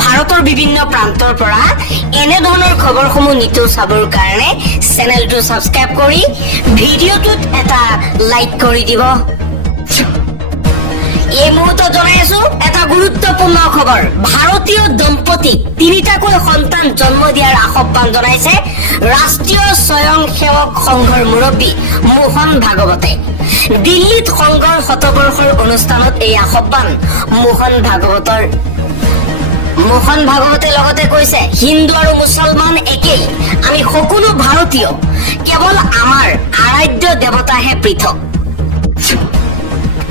ভাৰতৰ বিভিন্ন প্ৰান্তৰ পৰা এনে ধৰণৰ খবৰসমূহ নিতৌ চাবৰ কাৰণে চেনেলটো সাবস্ক্ৰাইব কৰি ভিডিঅ'টোত এটা লাইক কৰি দিব। এই মুহূৰ্তত জনাই আছো এটা গুৰুত্বপূৰ্ণ খবৰ। ভাৰতীয় দম্পতীক তিনিটাকৈ সন্তান জন্ম দিয়াৰ আহ্বান জনাইছে ৰাষ্ট্ৰীয় স্বয়ংসেৱক সংঘৰ মুৰব্বী মোহন ভাগৱতে। দিল্লীত সংঘৰ শতবৰ্ষৰ অনুষ্ঠানত এই আহ্বান মোহন ভাগৱতে লগতে কৈছে, হিন্দু আৰু মুছলমান একেই, আমি সকলো ভাৰতীয়, কেৱল আমাৰ আৰাধ্য দেৱতাহে পৃথক।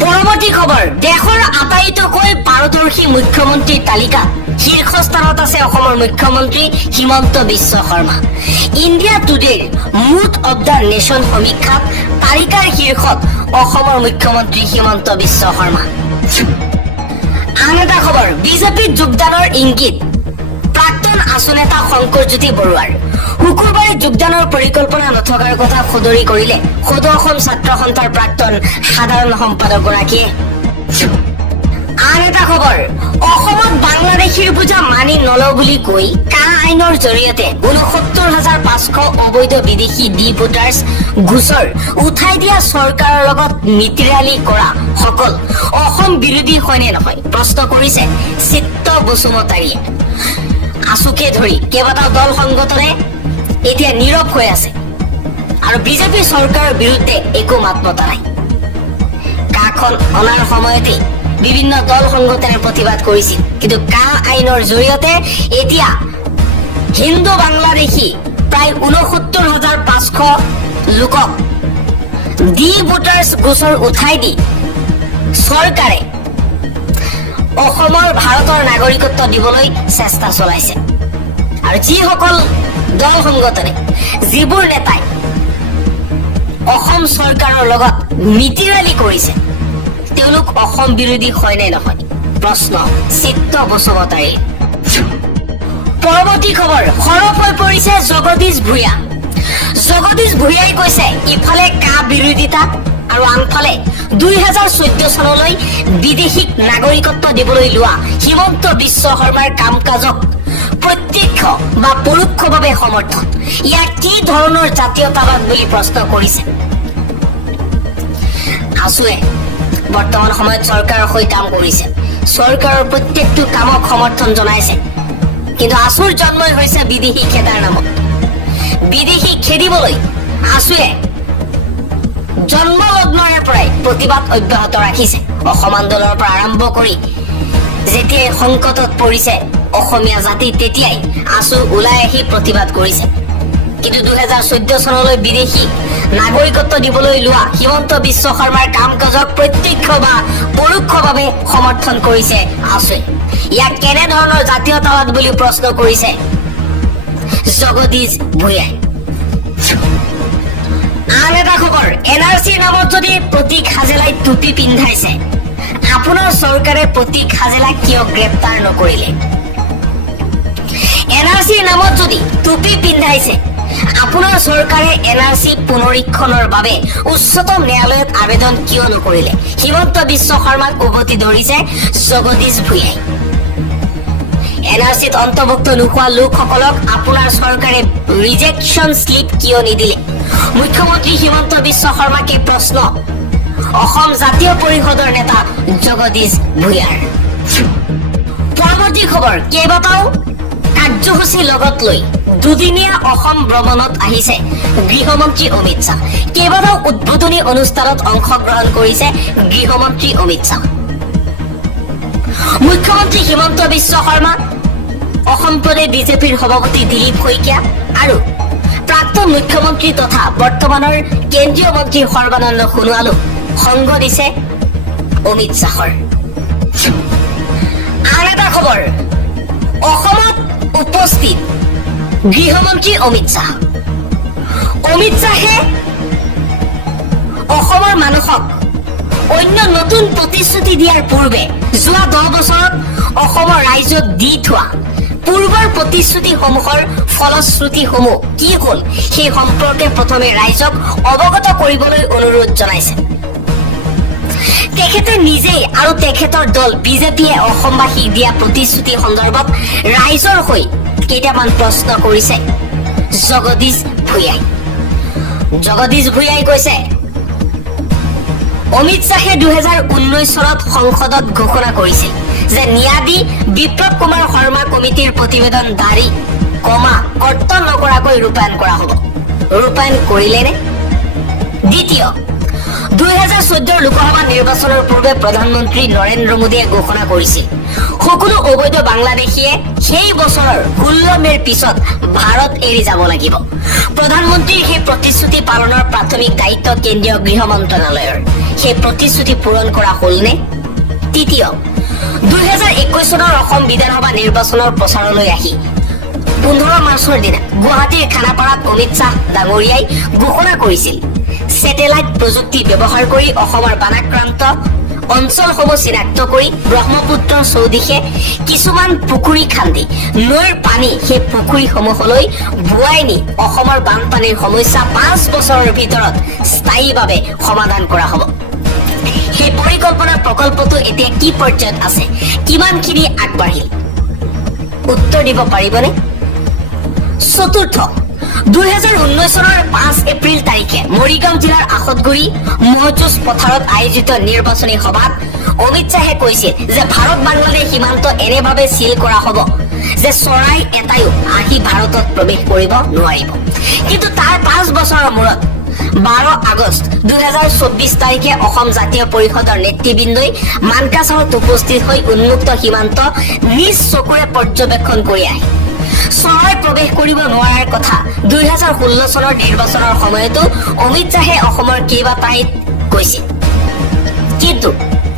পৰৱৰ্তী খবৰ, দেশৰ আটাইতকৈ পাৰদৰ্শী মুখ্যমন্ত্ৰীৰ তালিকাত শীৰ্ষস্থানত আছে অসমৰ মুখ্যমন্ত্ৰী হিমন্ত বিশ্ব শৰ্মা। ইণ্ডিয়া টুডেৰ মুড অব দ্য নেশ্যন সমীক্ষাত তালিকাৰ শীৰ্ষত অসমৰ মুখ্যমন্ত্ৰী হিমন্ত বিশ্ব শৰ্মা। আন এটা খবৰ, বিজেপিত যোগদানৰ ইংগিত প্ৰাক্তন আছু নেতা শংকৰজ্যোতি বৰুৱাৰ। শুকুৰবাৰে যোগদানৰ পৰিকল্পনা নথকাৰ কথা সদৰি কৰিলে সদৌ অসম ছাত্ৰ সন্থাৰ প্ৰাক্তন সাধাৰণ সম্পাদকগৰাকীয়ে। আন এটা খবৰ, অসমত বাংলাদেশীৰ বোজা মানি নলওঁ বুলি কৈ কা আইনৰ জৰিয়তে ৬৯,৫০০ অবৈধ বিদেশী ডি ভোটাৰ্ছ গোচৰ উঠাই দিয়া চৰকাৰৰ লগত মিতিৰালি কৰা সকল অসম বিৰোধী হয়নে নহয় প্ৰশ্ন কৰিছে চিত্ত বসুমতাৰীয়ে। আছুকে ধৰি কেইবাটাও দল সংগঠনে এতিয়া নীৰৱ হৈ আছে আৰু বিজেপি চৰকাৰৰ বিৰুদ্ধে একো মাত মতা নাই। কাখন অনাৰ সময়তে বিভিন্ন দল সংগঠনে প্ৰতিবাদ কৰিছিল, কিন্তু কা আইনৰ জৰিয়তে এতিয়া হিন্দু বাংলাদেশী প্ৰায় ৬৯,৫০০ লোকক ডি ভোটাৰ্ছ গোচৰ উঠাই দি চৰকাৰে অসমৰ ভাৰতৰ নাগৰিকত্ব দিবলৈ চেষ্টা চলাইছে। আৰু যিসকল দল সংগঠনে, যিবোৰ নেতাই অসম চৰকাৰৰ লগত মিতিৰালি কৰিছে, তেওঁলোক অসম বিৰোধী হয় নে নহয় প্ৰশ্ন চিত্ত বসুমতাৰীৰ। পৰৱৰ্তী খবৰ, সৰব হৈ পৰিছে জগদীশ ভূঞা। জগদীশ ভূঞাই কৈছে, ইফালে কা বিৰোধিতা আৰু আনফালে ২০১৪ চনলৈ বিদেশীক নাগৰিকত্ব দিবলৈ লোৱা হিমন্ত বিশ্ব শৰ্মাৰ কাম কাজক প্ৰত্যক্ষ বা পৰোক্ষভাৱে সমৰ্থন। ইয়াক কি ধৰণৰ জাতীয়তাবাদ বুলি প্ৰশ্ন কৰিছে। আছুৱে বৰ্তমান সময়ত চৰকাৰৰ হৈ কাম কৰিছে, চৰকাৰৰ প্ৰত্যেকটো কামক সমৰ্থন জনাইছে, কিন্তু আছুৰ জন্মই হৈছে বিদেশী খেদাৰ নামত। বিদেশী খেদিবলৈ আছুৱে জন্মলগ্নৰে পৰাই প্ৰতিবাদ অব্যাহত ৰাখিছে। অসম আন্দোলনৰ পৰা আৰম্ভ কৰি যেতিয়াই সংকটত পৰিছে অসমীয়া জাতি, তেতিয়াই আছু ওলাই আহি প্ৰতিবাদ কৰিছে। কিন্তু ২০১৪ চনলৈ বিদেশী নাগৰিকত্ব দিবলৈ লোৱা হিমন্ত বিশ্ব শৰ্মাৰ কাম কাজক প্ৰত্যক্ষ বা পৰোক্ষভাৱে সমৰ্থন কৰিছে আছুৱে। ইয়াক কেনেধৰণৰ জাতীয়তাবাদ বুলি প্ৰশ্ন কৰিছে জগদীশ ভূঞাই। আন এটা খবৰ, NRCৰ নামত যদি প্ৰতীক হাজেলাই টুপি পিন্ধাইছে, আপোনাৰ চৰকাৰে প্ৰতীক হাজেলাক কিয় গ্ৰেপ্তাৰ নকৰিলে? NRCৰ নামত যদি টুপি পিন্ধাইছে, আপোনাৰ চৰকাৰে NRC পুনৰীক্ষণৰ বাবে উচ্চতম ন্যায়ালয়ত আবেদন কিয় নকৰিলে? হিমন্ত বিশ্ব শৰ্মাক উভতি ধৰিছে জগদীশ ভূঞাই। NRCত অন্তৰ্ভুক্ত নোহোৱা লোকসকলক আপোনাৰ চৰকাৰে ৰিজেকশ্যন শ্লিপ কিয় নিদিলে? মুখ্যমন্ত্ৰী হিমন্ত বিশ্ব শৰ্মাকে প্ৰশ্ন অসম জাতীয় পৰিষদৰ নেতা জগদীশ ভূঞাৰ। পৰৱৰ্তী খবৰ, কেইবাটাও কাৰ্যসূচী লগত লৈ দুদিনীয়া অসম ভ্ৰমণত আহিছে গৃহমন্ত্ৰী অমিত শ্বাহ। কেইবাটাও উদ্বোধনী অনুষ্ঠানত অংশগ্ৰহণ কৰিছে গৃহমন্ত্ৰী অমিত শ্বাহ। মুখ্যমন্ত্ৰী হিমন্ত বিশ্ব শৰ্মা, অসম প্ৰদেশ বিজেপিৰ সভাপতি দিলীপ শইকীয়া আৰু প্ৰাক্তন মুখ্যমন্ত্ৰী তথা বৰ্তমানৰ কেন্দ্ৰীয় মন্ত্ৰী সৰ্বানন্দ সোণোৱালক সংগ দিছে অমিত শ্বাহৰ। আন এটা খবৰ, অসমত উপস্থিত গৃহমন্ত্ৰী অমিত শ্বাহ। অমিত শ্বাহে অসমৰ মানুহক অন্য নতুন প্ৰতিশ্ৰুতি দিয়াৰ পূৰ্বে যোৱা ১০ বছৰত অসমৰ ৰাইজক দি থোৱা পূৰ্বৰ প্ৰতিশ্ৰুতিসমূহৰ ফলশ্ৰুতিসমূহ কি হ'ল সেই সম্পৰ্কে প্ৰথমে ৰাইজক অৱগত কৰিবলৈ অনুৰোধ জনাইছে। তেখেতে নিজে আৰু তেখেতৰ দল বিজেপিয়ে অসমবাসীক দিয়া প্ৰতিশ্ৰুতি সন্দৰ্ভত ৰাইজৰ হৈ কেইটামান প্ৰশ্ন কৰিছে জগদীশ ভূঞাই। জগদীশ ভূঞাই কৈছে, অমিত শ্বাহে 2019 চনত সংসদত ঘোষণা কৰিছিল যে ন্যায়াধী বিপ্লৱ কুমাৰ শৰ্মা কমিটিৰ প্ৰতিবেদন দাৰী কৰ্তন নকৰাকৈ ৰূপায়ণ কৰা হ'ব। ৰূপায়ণ কৰিলেনে? দ্বিতীয়, 2014 লোকসভা নিৰ্বাচনৰ পূৰ্বে প্ৰধানমন্ত্ৰী নৰেন্দ্ৰ মোদীয়ে ঘোষণা কৰিছিল সকলো অবৈধ বাংলাদেশীয়ে সেই বছৰৰ 16 মেৰ পিছত ভাৰত এৰি যাব লাগিব। প্ৰধানমন্ত্ৰীৰ সেই প্ৰতিশ্ৰুতি পালনৰ প্ৰাথমিক দায়িত্ব কেন্দ্ৰীয় গৃহ মন্ত্ৰালয়ৰ। সেই প্ৰতিশ্ৰুতি পূৰণ কৰা হ'লনে? তৃতীয়, 2021 চনৰ অসম বিধানসভা নিৰ্বাচনৰ প্ৰচাৰলৈ আহি 15 মাৰ্চৰ দিনা গুৱাহাটীৰ খানাপাৰাত অমিত শ্বাহ ডাঙৰীয়াই ঘোষণা কৰিছিল ছেটেলাইট প্ৰযুক্তি ব্যৱহাৰ কৰি অসমৰ বানাক্ৰান্ত অঞ্চলসমূহ চিনাক্ত কৰি ব্ৰহ্মপুত্ৰৰ চৌদিশে কিছুমান পুখুৰী খান্দি নৈৰ পানী সেই পুখুৰীসমূহলৈ বোৱাই নি অসমৰ বানপানীৰ সমস্যা 5 বছৰৰ ভিতৰত স্থায়ীভাৱে সমাধান কৰা হ'ব। সেই পৰিকল্পনাৰ প্ৰকল্পটো এতিয়া কি পৰ্যায়ত আছে, কিমানখিনি আগবাঢ়িল, উত্তৰ দিব পাৰিবনে? চতুৰ্থ, 2019 চনৰ 5 এপ্ৰিল তাৰিখে মৰিগাঁও জিলাৰ আখতগুৰি মহযুঁজ পথাৰত আয়োজিত নিৰ্বাচনী সভাত অমিত শ্বাহে কৈছিল যে ভাৰত বাংলাদেশ সীমান্ত এনেভাৱে চিল কৰা হ'ব যে চৰাই এটাইও আহি ভাৰতত প্ৰৱেশ কৰিব নোৱাৰিব। কিন্তু তাৰ 5 বছৰৰ মূৰত 12 আগষ্ট 2024 তাৰিখে অসম জাতীয় পৰিষদৰ নেতৃবৃন্দই মানকাচৰত উপস্থিত হৈ উন্মুক্ত সীমান্ত নিজ চকুৰে পৰ্যবেক্ষণ কৰি আহে চৰাই প্ৰৱেশ কৰিব নোৱাৰাৰ কথা 2016 চনৰ নিৰ্বাচনৰ সময়তো অমিত শ্বাহে অসমৰ কেইবা ঠাইত কৈছিল, কিন্তু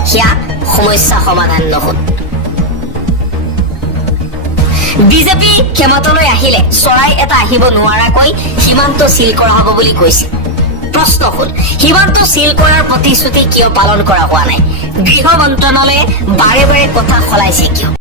সেয়া সমস্যা সমাধান নহল। বিজেপি ক্ষমতালৈ আহিলে চৰাই এটা আহিব নোৱাৰাকৈ সীমান্ত চিল কৰা হ'ব বুলি কৈছিল। প্ৰশ্ন হ'ল, সীমান্ত চিল কৰাৰ প্ৰতিশ্ৰুতি কিয় পালন কৰা হোৱা নাই? গৃহ মন্ত্ৰালয়ে বাৰে বাৰে কথা সলাইছে কিয়?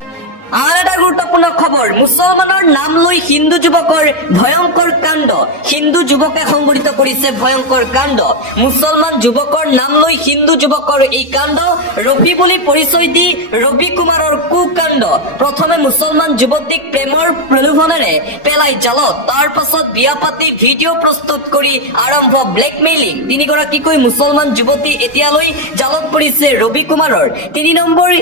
আন এটা গুৰুত্বপূৰ্ণ খবৰ, মুছলমানৰ নাম লৈ হিন্দু যুৱকৰ ভয়ংকৰ কাণ্ড। হিন্দু যুৱকে সংঘটিত কৰিছে ভয়ংকৰ কাণ্ড। মুছলমান যুৱকৰ নাম লৈ হিন্দু যুৱকৰ এই কাণ্ড ৰবি বুলি পৰিচয় দি ৰবি কুমাৰৰ কুকাণ্ড। প্ৰথমে মুছলমান যুৱতীক প্ৰেমৰ প্ৰলোভনেৰে পেলাই জালত, তাৰ পাছত বিয়া পাতি ভিডিঅ' প্ৰস্তুত কৰি আৰম্ভ ব্লেকমেইলিং। 3গৰাকীকৈ মুছলমান যুৱতী এতিয়ালৈ জালত পৰিছে ৰবি কুমাৰৰ। 3 নম্বৰ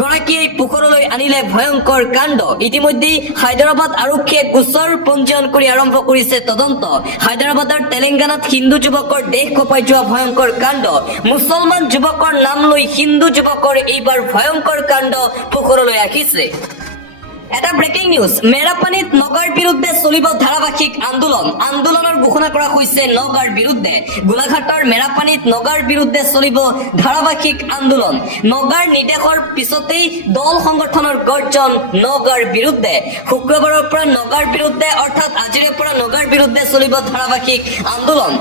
গৰাকীয়ে পোহৰলৈ আনিলে ভয়ংকৰ কাণ্ড। ইতিমধ্যে হায়দৰাবাদ আৰক্ষীয়ে গোচৰ পঞ্জীয়ন কৰি আৰম্ভ কৰিছে তদন্ত। হায়দৰাবাদৰ তেলেংগানাত হিন্দু যুৱকৰ দেশ খপাই যোৱা ভয়ংকৰ কাণ্ড। মুছলমান যুৱকৰ নাম লৈ হিন্দু যুৱকৰ এইবাৰ ভয়ংকৰ কাণ্ড পোহৰলৈ আহিছে। এটা ব্ৰেকিং নিউজ, মেৰাপানীত নগাৰ বিৰুদ্ধে চলিব ধাৰাবাহিক আন্দোলন। আন্দোলনৰ ঘোষণা কৰা হৈছে নগাৰ বিৰুদ্ধে। গোলাঘাটৰ মেৰাপানীত নগাৰ বিৰুদ্ধে চলিব ধাৰাবাহিক আন্দোলন। নগাৰ নিৰ্দেশৰ পিছতেই দল সংগঠনৰ গৰ্জন নগাৰ বিৰুদ্ধে। শুক্ৰবাৰৰ পৰা নগাৰ বিৰুদ্ধে অৰ্থাৎ আজিৰে পৰা নগাৰ বিৰুদ্ধে চলিব ধাৰাবাহিক আন্দোলন।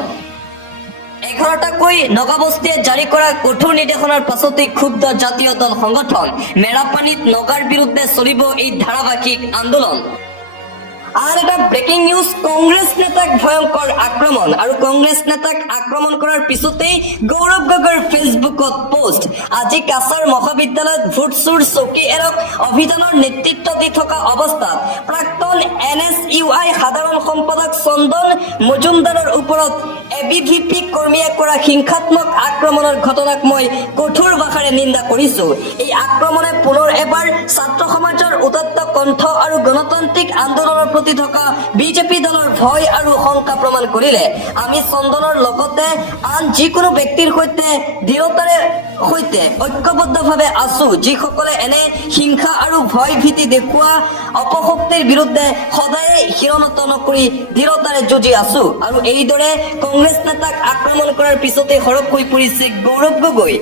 11টাকৈ নগাবস্তিয়ে জাৰি কৰা কঠোৰ নিৰ্দেশনাৰ পাছতেই ক্ষুব্ধ জাতীয় দল সংগঠন। মেৰাপানীত নগাৰ বিৰুদ্ধে চলিব এই ধাৰাবাহিক আন্দোলন। আৰ এটা ব্ৰেকিং নিউজ, কংগ্ৰেস নেতাক ভয়ঙ্কৰ আক্ৰমণ। আৰ কংগ্ৰেস নেতাক আক্ৰমণ কৰাৰ পিছতেই গৌৰৱ গগৈৰ ফেসবুকত পোস্ট। আজি কাছাৰ মহাবিদ্যালয়ত ভোট চুৰ চকী এৰক অভিযানৰ নেতৃত্ব দি থকা অৱস্থাত প্ৰাক্তন NSUI সাধাৰণ সম্পাদক চন্দন মজুমদাৰৰ ওপৰত ABVP কৰ্মীয়ে কৰা হিংসাত্মক আক্ৰমণৰ ঘটনাক মই কঠোৰ ভাষাৰে নিন্দা কৰিছো। এই আক্ৰমণে পুনৰ এবাৰ ছাত্ৰ সমাজৰ উদাত্ত কণ্ঠ আৰু গণতান্ত্ৰিক আন্দোলনৰ প্ৰতি থকা বিজেপি দলৰ ভয় আৰু শংকা প্ৰমাণ কৰিলে। আমি চন্দনৰ লগতে আন যিকোনো ব্যক্তিৰ সৈতে দৃঢ়তাৰে সৈতে ঐক্যবদ্ধভাৱে আছো, যিসকলে এনে হিংসা আৰু ভয় ভীতি দেখুওৱা অপশক্তিৰ বিৰুদ্ধে সদায় শিৰণত নকৰি দৃঢ়তাৰে যুঁজি আছো। আৰু এইদৰে কংগ্ৰেছ নেতাক আক্ৰমণ কৰাৰ পিছতে সৰব হৈ পৰিছে গৌৰৱ গগৈ।